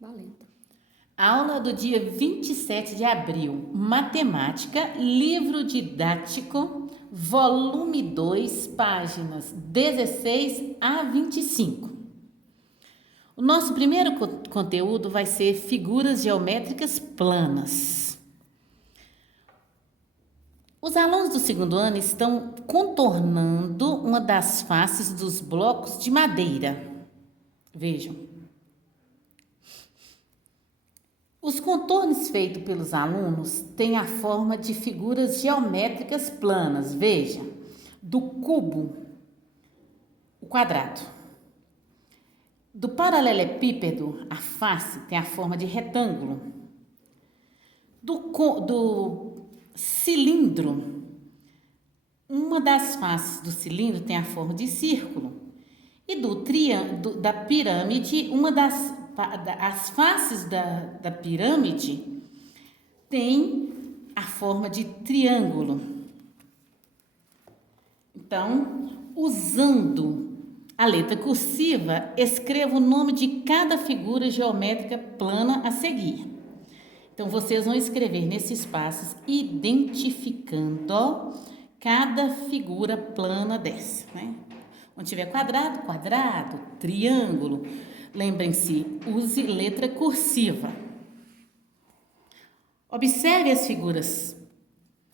Valendo. Aula do dia 27 de abril, Matemática, livro didático, volume 2, páginas 16 a 25. O nosso primeiro conteúdo vai ser figuras geométricas planas. Os alunos do segundo ano estão contornando uma das faces dos blocos de madeira. Vejam. Os contornos feitos pelos alunos têm a forma de figuras geométricas planas. Veja, do cubo, o quadrado. Do paralelepípedo, a face tem a forma de retângulo. Do cilindro, uma das faces do cilindro tem a forma de círculo. E da pirâmide, as faces da pirâmide tem a forma de triângulo. Então, usando a letra cursiva, escreva o nome de cada figura geométrica plana a seguir. Então, vocês vão escrever nesse espaço, identificando cada figura plana dessa, né? Onde tiver quadrado, quadrado, triângulo. Lembrem-se, use letra cursiva. Observe as figuras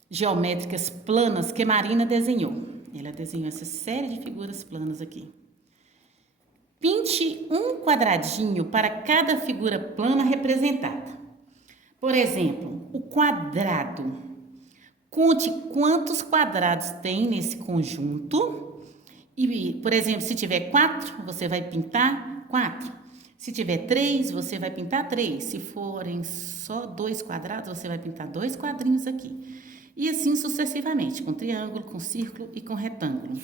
geométricas planas que Marina desenhou. Ela desenhou essa série de figuras planas aqui. Pinte um quadradinho para cada figura plana representada. Por exemplo, o quadrado. Conte quantos quadrados tem nesse conjunto. E, por exemplo, se tiver 4, você vai pintar 4. Se tiver 3, você vai pintar 3. Se forem só 2 quadrados, você vai pintar 2 quadrinhos aqui. E assim sucessivamente, com triângulo, com círculo e com retângulo.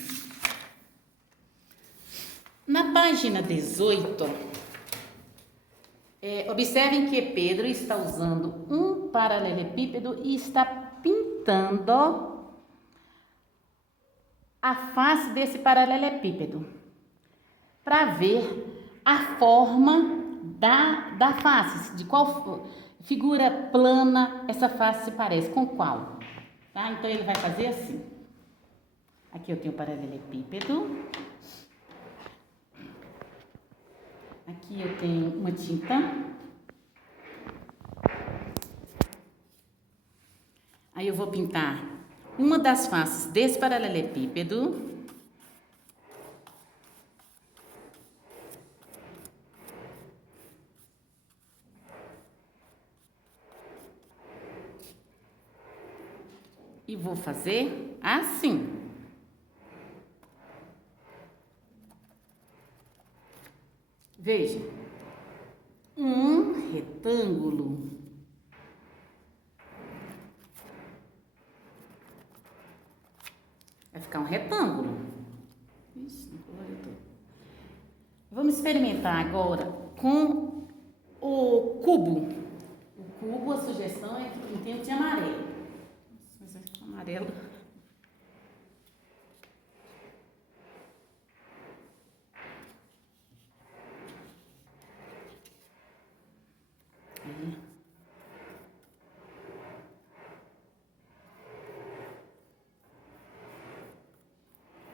Na página 18, observem que Pedro está usando um paralelepípedo e está pintando a face desse paralelepípedo para ver a forma da face, de qual figura plana essa face se parece, com qual, tá? Então, ele vai fazer assim. Aqui eu tenho o paralelepípedo. Aqui eu tenho uma tinta. Aí eu vou pintar uma das faces desse paralelepípedo. E vou fazer assim. Veja, um retângulo. Vai ficar um retângulo. Ixi, vamos experimentar agora com o cubo. O cubo, a sugestão é que pintemos de amarelo. Mas vai ficar amarelo. Aí.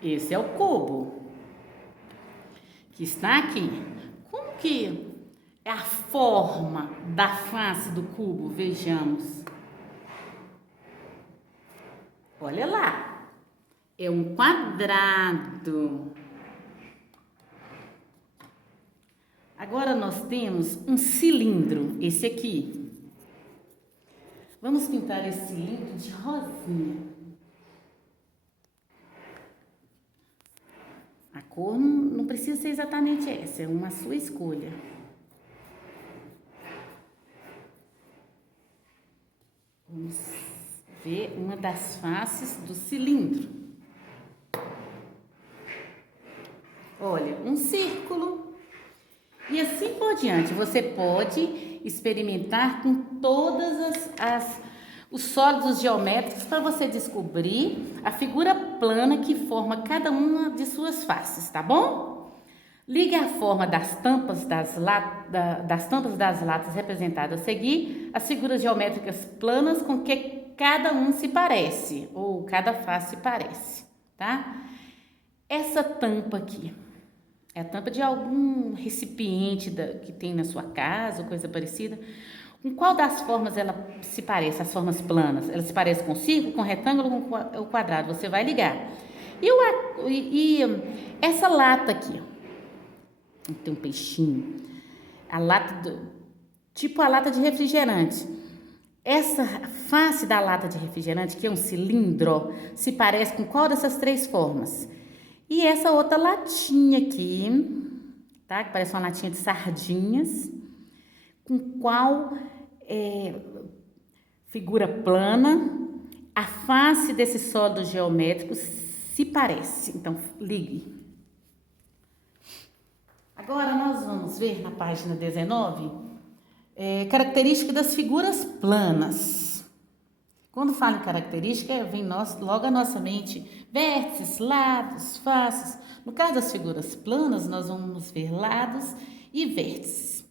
Esse é o cubo que está aqui. Como que é a forma da face do cubo? Vejamos. Olha lá. É um quadrado. Agora nós temos um cilindro, esse aqui. Vamos pintar esse cilindro de rosinha. A cor não precisa ser exatamente essa, é uma sua escolha. Vamos ver uma das faces do cilindro. Olha, um círculo. E assim por diante, você pode experimentar com todas os sólidos geométricos para você descobrir a figura plana que forma cada uma de suas faces, tá bom? Ligue a forma das tampas das latas representadas a seguir, as figuras geométricas planas com que cada um se parece, ou cada face se parece, tá? Essa tampa aqui é a tampa de algum recipiente que tem na sua casa, ou coisa parecida. Com qual das formas ela se parece, as formas planas? Ela se parece com círculo, com retângulo, com o quadrado? Você vai ligar. E essa lata aqui, ó, tem um peixinho, tipo a lata de refrigerante. Essa face da lata de refrigerante, que é um cilindro, se parece com qual dessas três formas? E essa outra latinha aqui, tá? Que parece uma latinha de sardinhas, com qual figura plana a face desse sólido geométrico se parece. Então, ligue. Agora nós vamos ver na página 19 característica das figuras planas. Quando falo em característica, vem logo à nossa mente vértices, lados, faces. No caso das figuras planas, nós vamos ver lados e vértices.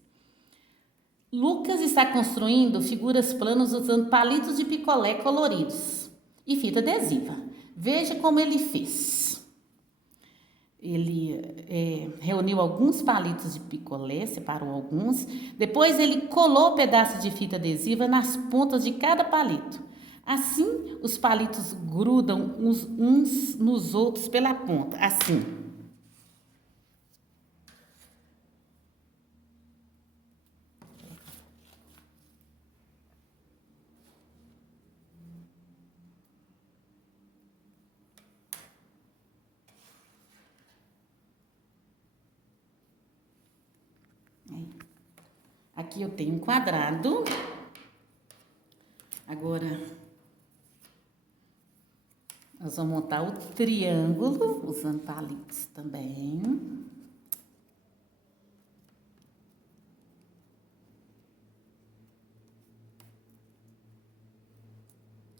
Lucas está construindo figuras planas usando palitos de picolé coloridos e fita adesiva. Veja como ele fez. Ele reuniu alguns palitos de picolé, separou alguns. Depois ele colou pedaços de fita adesiva nas pontas de cada palito. Assim, os palitos grudam uns nos outros pela ponta, assim. Aqui eu tenho um quadrado. Agora, nós vamos montar o triângulo, usando palitos também.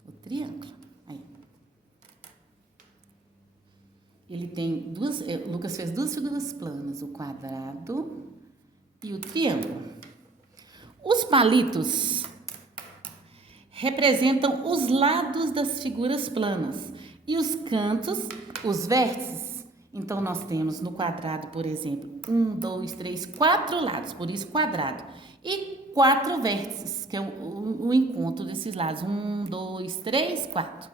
O triângulo. Aí. Ele tem o Lucas fez duas figuras planas, o quadrado e o triângulo. Os palitos representam os lados das figuras planas e os cantos, os vértices. Então, nós temos no quadrado, por exemplo, 1, 2, 3, 4 lados, por isso quadrado. E 4 vértices, que é o encontro desses lados. 1, 2, 3, 4.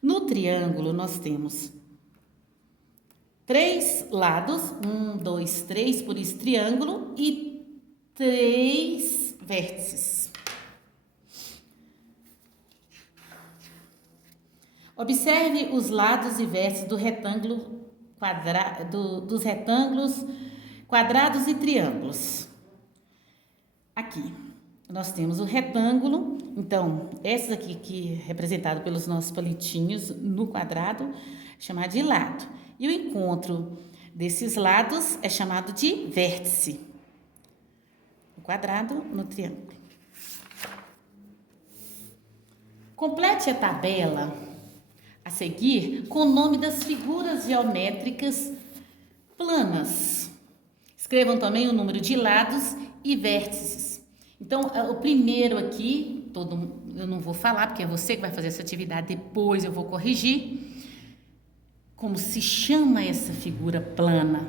No triângulo, nós temos 3 lados, 1, 2, 3, por isso triângulo, e 3 vértices. Observe os lados e vértices do retângulo, dos retângulos, quadrados e triângulos. Aqui, nós temos o retângulo. Então, esses aqui que é representado pelos nossos palitinhos no quadrado, chamado de lado. E o encontro desses lados é chamado de vértice. No quadrado, no triângulo. Complete a tabela a seguir com o nome das figuras geométricas planas. Escrevam também o número de lados e vértices. Então, o primeiro aqui, eu não vou falar, porque é você que vai fazer essa atividade, depois eu vou corrigir. Como se chama essa figura plana?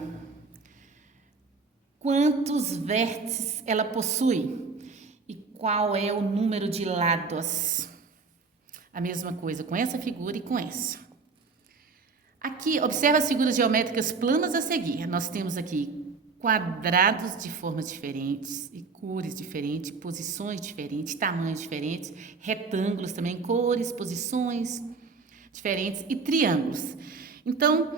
Quantos vértices ela possui? E qual é o número de lados? A mesma coisa com essa figura e com essa. Aqui, observa as figuras geométricas planas a seguir. Nós temos aqui quadrados de formas diferentes e cores diferentes, posições diferentes, tamanhos diferentes, retângulos também, cores, posições diferentes e triângulos. Então,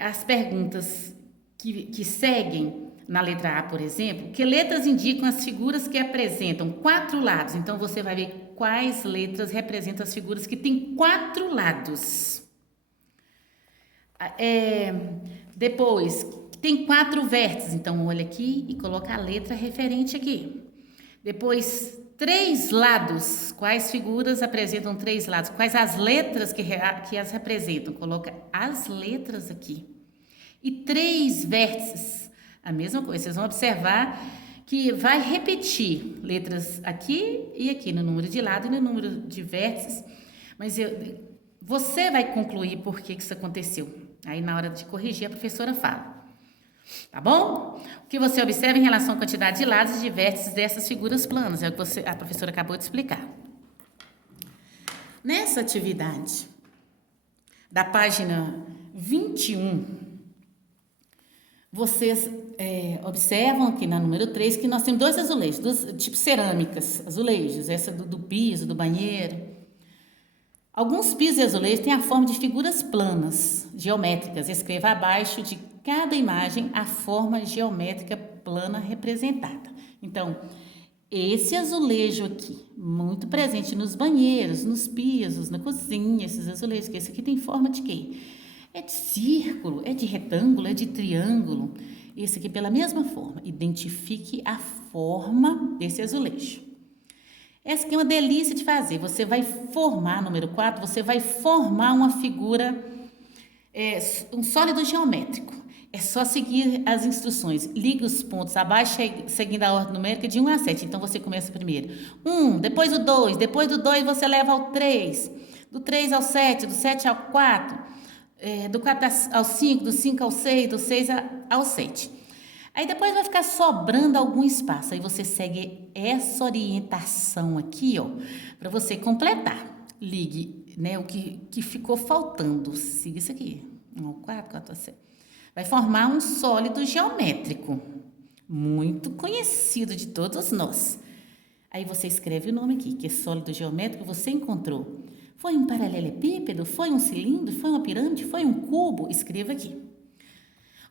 as perguntas que seguem na letra A, por exemplo, que letras indicam as figuras que apresentam 4 lados? Então, você vai ver quais letras representam as figuras que têm 4 lados. Depois, tem 4 vértices. Então, olha aqui e coloca a letra referente aqui. Depois, 3 lados. Quais figuras apresentam 3 lados? Quais as letras que as representam? Coloca as letras aqui. e 3 vértices, a mesma coisa. Vocês vão observar que vai repetir letras aqui e aqui, no número de lado e no número de vértices, mas você vai concluir por que isso aconteceu. Aí, na hora de corrigir, a professora fala. Tá bom? O que você observa em relação à quantidade de lados e de vértices dessas figuras planas, é o que a professora acabou de explicar. Nessa atividade, da página 21, vocês observam aqui na número 3 que nós temos 2 azulejos, tipo cerâmicas, azulejos, essa do piso, do banheiro. Alguns pisos e azulejos têm a forma de figuras planas, geométricas. Escreva abaixo de cada imagem a forma geométrica plana representada. Então, esse azulejo aqui, muito presente nos banheiros, nos pisos, na cozinha, esses azulejos, que esse aqui tem forma de quê? É de círculo, é de retângulo, é de triângulo. Esse aqui pela mesma forma. Identifique a forma desse azulejo. Essa aqui é uma delícia de fazer. Você vai formar, número 4, você vai formar uma figura, um sólido geométrico. É só seguir as instruções. Ligue os pontos abaixo, seguindo a ordem numérica de 1 a 7. Então, você começa primeiro 1, depois o 2, depois do 2 você leva ao 3, do 3 ao 7, do 7 ao 4, do 4 ao 5, do 5 ao 6, do 6 ao 7. Aí depois vai ficar sobrando algum espaço. Aí você segue essa orientação aqui, ó, para você completar. Ligue, né, o que ficou faltando. Siga isso aqui. 1 ao 4, 4 ao 7. Vai formar um sólido geométrico, muito conhecido de todos nós. Aí você escreve o nome aqui, que é sólido geométrico, você encontrou. Foi um paralelepípedo? Foi um cilindro? Foi uma pirâmide? Foi um cubo? Escreva aqui.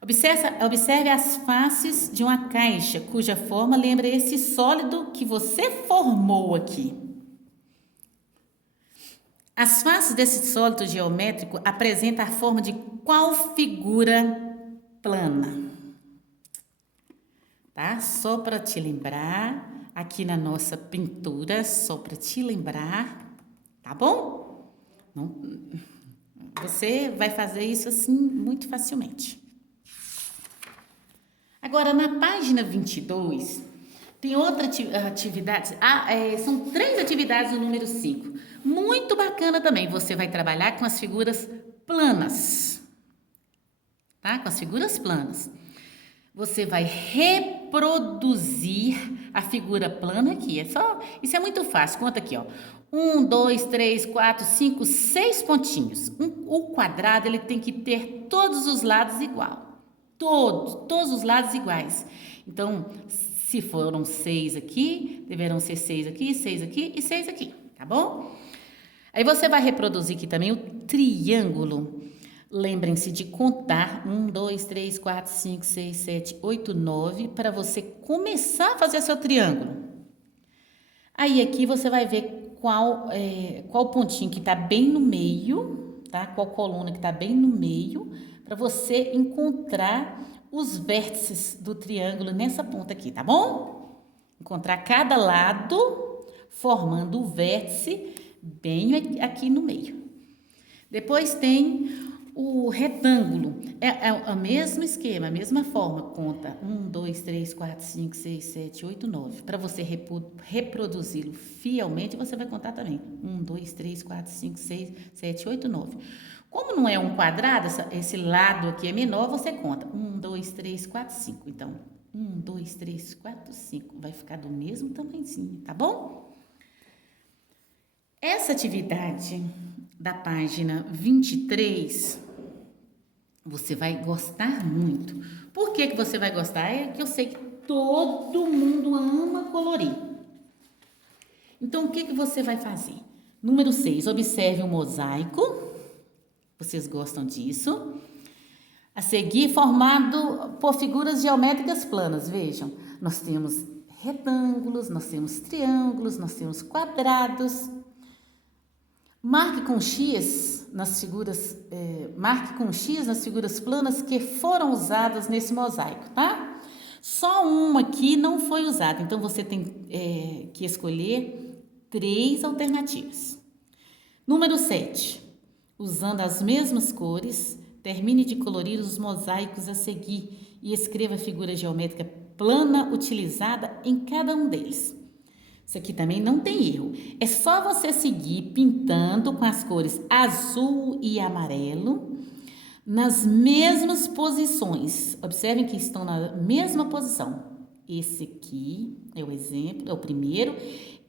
Observe as faces de uma caixa, cuja forma lembra esse sólido que você formou aqui. As faces desse sólido geométrico apresentam a forma de qual figura plana? Tá? Só para te lembrar, aqui na nossa pintura, só para te lembrar, tá bom? Não, você vai fazer isso assim muito facilmente. Agora, na página 22, tem outra atividade, são 3 atividades no número 5. Muito bacana também, você vai trabalhar com as figuras planas, tá? Com as figuras planas. Você vai reproduzir a figura plana aqui, isso é muito fácil, conta aqui, ó. 1, 2, 3, 4, 5, 6 pontinhos. O quadrado, ele tem que ter todos os lados igual. Todos os lados iguais. Então, se foram 6 aqui, deverão ser 6 aqui, 6 aqui e 6 aqui, tá bom? Aí você vai reproduzir aqui também o triângulo. Lembrem-se de contar 1, 2, 3, 4, 5, 6, 7, 8, 9 para você começar a fazer seu triângulo. Aí aqui você vai ver qual pontinho que está bem no meio, tá? Qual coluna que está bem no meio, para você encontrar os vértices do triângulo nessa ponta aqui, tá bom? Encontrar cada lado formando o vértice bem aqui no meio. Depois tem o retângulo. É o mesmo esquema, a mesma forma. Conta 1, 2, 3, 4, 5, 6, 7, 8, 9. Para você reproduzi-lo fielmente, você vai contar também. 1, 2, 3, 4, 5, 6, 7, 8, 9. Como não é um quadrado, esse lado aqui é menor, você conta 1, 2, 3, 4, 5. Então, 1, 2, 3, 4, 5. Vai ficar do mesmo tamanhozinho, tá bom? Essa atividade da página 23, você vai gostar muito. Por que você vai gostar? É que eu sei que todo mundo ama colorir. Então, o que você vai fazer? Número 6, observe o mosaico. Vocês gostam disso? A seguir, formado por figuras geométricas planas. Vejam, nós temos retângulos, nós temos triângulos, nós temos quadrados. Marque com X nas figuras planas que foram usadas nesse mosaico, tá? Só uma aqui não foi usada, então você tem que escolher 3 alternativas. Número 7. Usando as mesmas cores, Termine de colorir os mosaicos a seguir e escreva a figura geométrica plana utilizada em cada um deles. Isso aqui também não tem erro. É só você seguir pintando com as cores azul e amarelo nas mesmas posições. Observem que estão na mesma posição. Esse aqui é o exemplo, é o primeiro.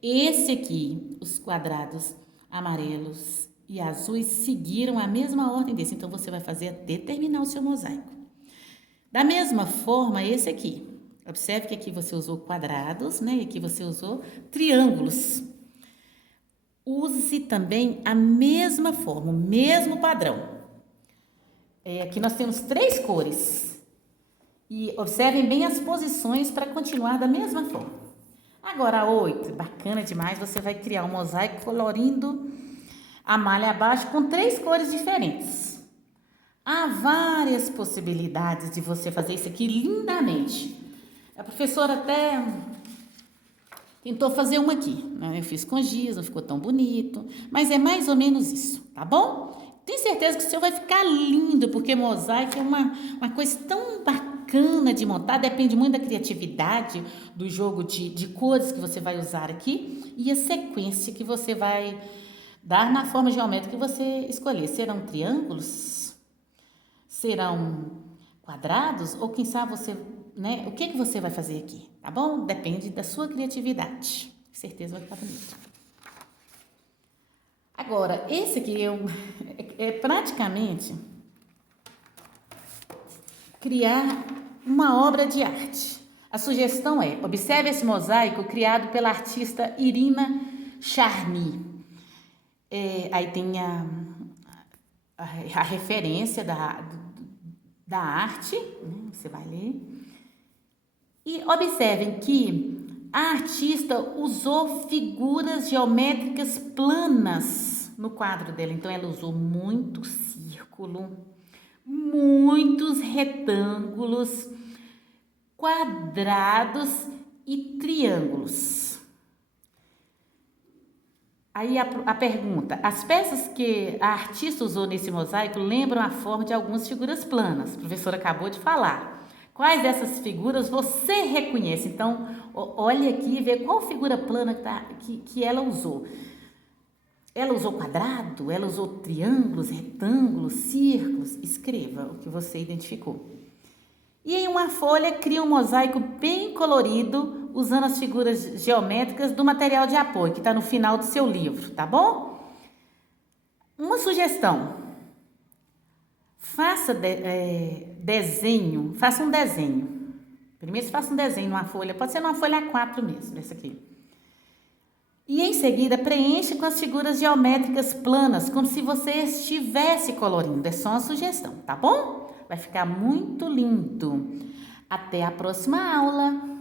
Esse aqui, os quadrados amarelos e azuis seguiram a mesma ordem desse. Então, você vai fazer até terminar o seu mosaico. Da mesma forma, esse aqui. Observe que aqui você usou quadrados, né? E aqui você usou triângulos. Use também a mesma forma, o mesmo padrão. Aqui nós temos 3 cores. E observem bem as posições para continuar da mesma forma. Agora, a 8, bacana demais, você vai criar um mosaico colorindo a malha abaixo com 3 cores diferentes. Há várias possibilidades de você fazer isso aqui lindamente. A professora até tentou fazer uma aqui, né? Eu fiz com giz, não ficou tão bonito, mas é mais ou menos isso, tá bom? Tenho certeza que o seu vai ficar lindo, porque mosaico é uma coisa tão bacana de montar, depende muito da criatividade, do jogo de cores que você vai usar aqui e a sequência que você vai dar na forma geométrica que você escolher. Serão triângulos? Serão quadrados? Ou quem sabe você, né? O que você vai fazer aqui, tá bom? Depende da sua criatividade. Com certeza vai ficar bonito. Agora, esse aqui é praticamente criar uma obra de arte. A sugestão é, observe esse mosaico criado pela artista Irina Charny. Aí tem a referência da arte, né? Você vai ler. E observem que a artista usou figuras geométricas planas no quadro dela. Então, ela usou muito círculo, muitos retângulos, quadrados e triângulos. Aí a pergunta, as peças que a artista usou nesse mosaico lembram a forma de algumas figuras planas. A professora acabou de falar. Quais dessas figuras você reconhece? Então, olhe aqui e vê qual figura plana que ela usou. Ela usou quadrado? Ela usou triângulos, retângulos, círculos? Escreva o que você identificou. E em uma folha, cria um mosaico bem colorido, usando as figuras geométricas do material de apoio, que está no final do seu livro, tá bom? Uma sugestão. Faça um desenho. Primeiro, faça um desenho numa folha, pode ser numa folha A4 mesmo, essa aqui. E em seguida, preencha com as figuras geométricas planas, como se você estivesse colorindo. É só uma sugestão, tá bom? Vai ficar muito lindo. Até a próxima aula!